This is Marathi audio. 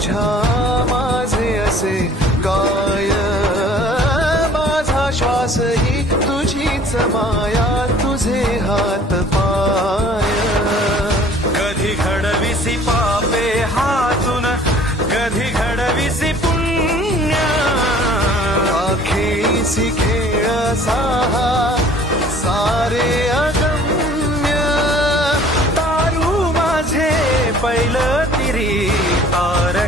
तुझ्या माझे असे काय, माझा श्वासही तुझीच माया, तुझे हात पाय. कधी घडविसी पापे हातून, कधी घडविसी पुण्य, खेळीसी खेळ साहा सारे अगम्य. तारू माझे पैल तिरी तार